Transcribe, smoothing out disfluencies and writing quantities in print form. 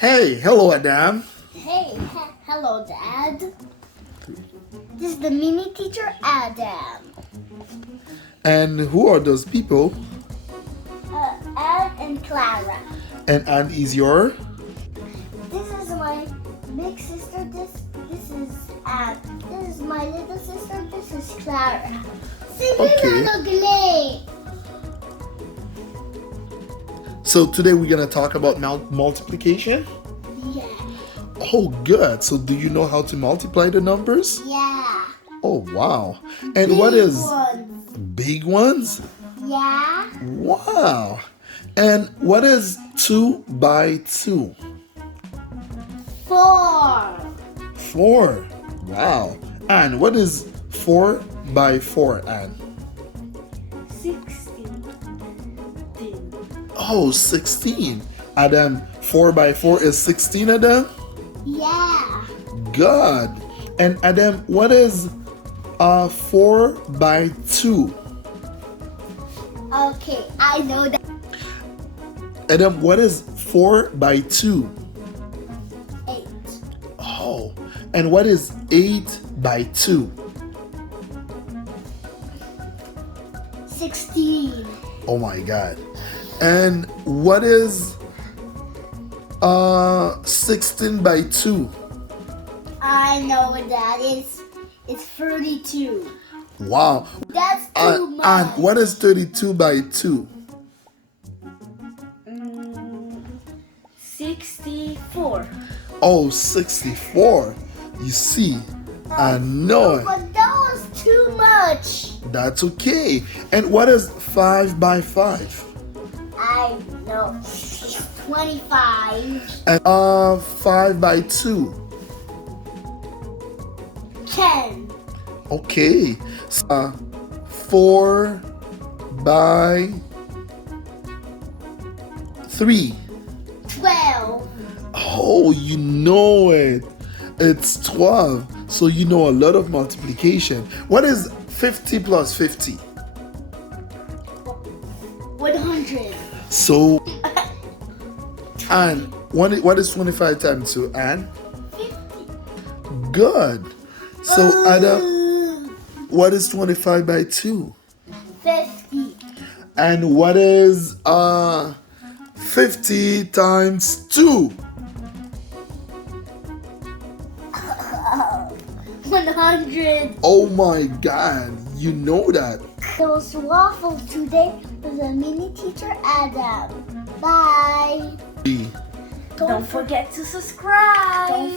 Hey, hello Adam. Hey, hello, Dad. This is the mini teacher, Adam. And who are those people? Anne and Clara. And Anne is your? This is my big sister. This is Anne. This is my little sister. This is Clara. Okay. So today we're gonna talk about multiplication. Yeah. Oh, good. So do you know how to multiply the numbers? Yeah. Oh, wow. And what is Ones. big ones? Yeah. Wow. And what is 2 by 2? 4. 4. Wow. And what is 4 by 4, Anne? 16. Oh, 16. Adam, 4 by 4 is 16, Adam? Yeah. Good. And Adam, what is 4 by 2? Okay, I know that. Adam, what is 4 by 2? 8. Oh, and what is 8 by 2? 16. Oh my God. And what is 16 by 2? I know that. It's 32. Wow. That's too much. And what is 32 by 2? 64. Oh, 64. You see, I know it. But that was too much. That's okay. And what is 5 by 5? I know. 25. And 5 by 2. 10. Okay. So, 4 by 3. 12. Oh, you know it. It's 12. So you know a lot of multiplication. What is 50 plus 50? 100. So, Anne, what is 25 times 2, Anne? 50. Good. So, Adam, what is 25 by 2? 50. And what is 50 times 2? 100. Oh my God, you know that. Those waffles today with a mini teacher, Adam. Bye. Don't forget to subscribe.